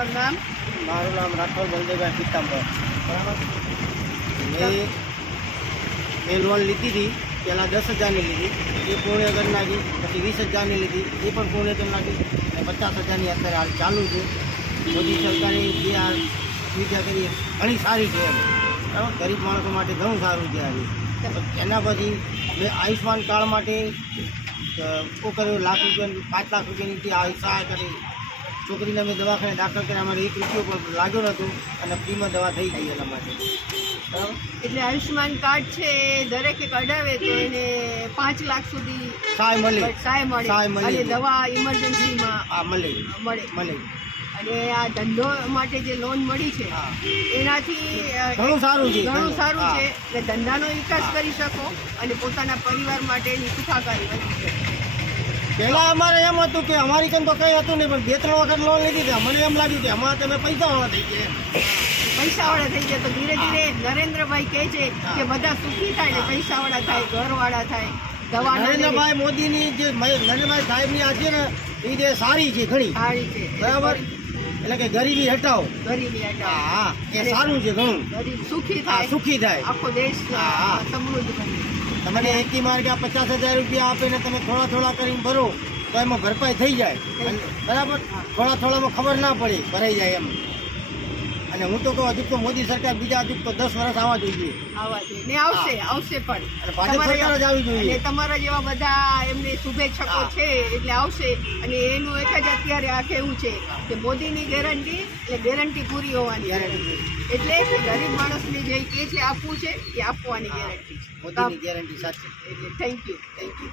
તમારું નામ? મારું નામ રાઠોડ બલદેવભાઈ પિત્તાંબર. બરાબર. મેં લોન લીધી હતી પહેલાં 10,000ની લીધી, એ પૂર્ણ કરી નાખી. પછી 20,000ની લીધી, એ પણ પૂર્ણ કરી નાખી. અને 50,000ની અત્યારે હાલ ચાલુ છે. મોદી સરકારે જે આ સુવિધા કરી ઘણી સારી છે એમ. બરાબર. ગરીબ માણસો માટે ઘણું સારું છે આવી. એના પછી મેં આયુષ્યમાન કાર્ડ માટે કર્યો, લાખ રૂપિયા 5 લાખ રૂપિયાની આ સહાય કરી. છોકરીને મેં દવાખાને દાખલ કર્યા, અમારે 1 રૂપિયો પણ લાગ્યો નહોતો અને ફ્રીમાં દવા થઈ ગઈ એના માટે. બરાબર. એટલે આયુષ્યમાન કાર્ડ છે એ દરેકે કઢાવે તો એને 5 લાખ સુધી સહાય મળે. સહાય સહાય મળે મળે. અને દવા ઇમરજન્સીમાં હા મળે. મળે. અને આ ધંધો માટે જે લોન મળી છે હા. એનાથી ઘણું સારું છે. ઘણું સારું હા. છે. એટલે ધંધાનો વિકાસ કરી શકો અને પોતાના પરિવાર માટેની સુખાકારી વધી શકે. પહેલાં અમારે એમ હતું કે અમારી કંઈ તો કંઈ હતું નહીં, પણ 2-3 વખત લોન લીધી હતી. મને એમ લાગ્યું કે અમારે તમે પૈસાવાળા થઈ ગયા એમ. પૈસાવાળા થઈ જાય તો ધીરે ધીરે નરેન્દ્રભાઈ કહે છે કે બધા સુખી થાય ને પૈસાવાળા થાય, ઘરવાળા થાય, દવા નરેન્દ્રભાઈ મોદીની જે નરેન્દ્રભાઈ સાહેબની આ છે ને એ જે સારી છે ઘણી. સારી છે. બરાબર. એટલે કે ગરીબી હટાવો. ગરીબી હટાવો. હા એ સારું છે ઘણું. ગરીબ સુખી હા થાય, સુખી થાય. આખો દેશ હા. સમૃદ્ધ બને. તમને એકી માર્ગે 50,000 રૂપિયા આપે ને તમે થોડા કરીને ભરો તો એમાં ભરપાઈ થઈ જાય. બરાબર. થોડામાં ખબર ના પડે, ભરાઈ જાય એમ. અને હું તો કહું હજુ તો મોદી સરકાર બીજા હજુ તો 10 વર્ષ આવવા જોઈએ. આવા છે ને આવશે પણ અને ભાજપ સરકાર જ આવી જોઈએ. અને તમારા જેવા બધા એમને શુભેચ્છકો હા. છે એટલે આવશે. અને એનું એક જ અત્યારે આ કહેવું છે કે મોદીની ગેરંટી એટલે ગેરંટી પૂરી હોવાની ગેરંટી. એટલે કે ગરીબ માણસને જે કે છે આપવું છે એ આપવાની ગેરંટી છે. મોદીની ગેરંટી સાચી. એટલે થેન્ક યુ. Thank you.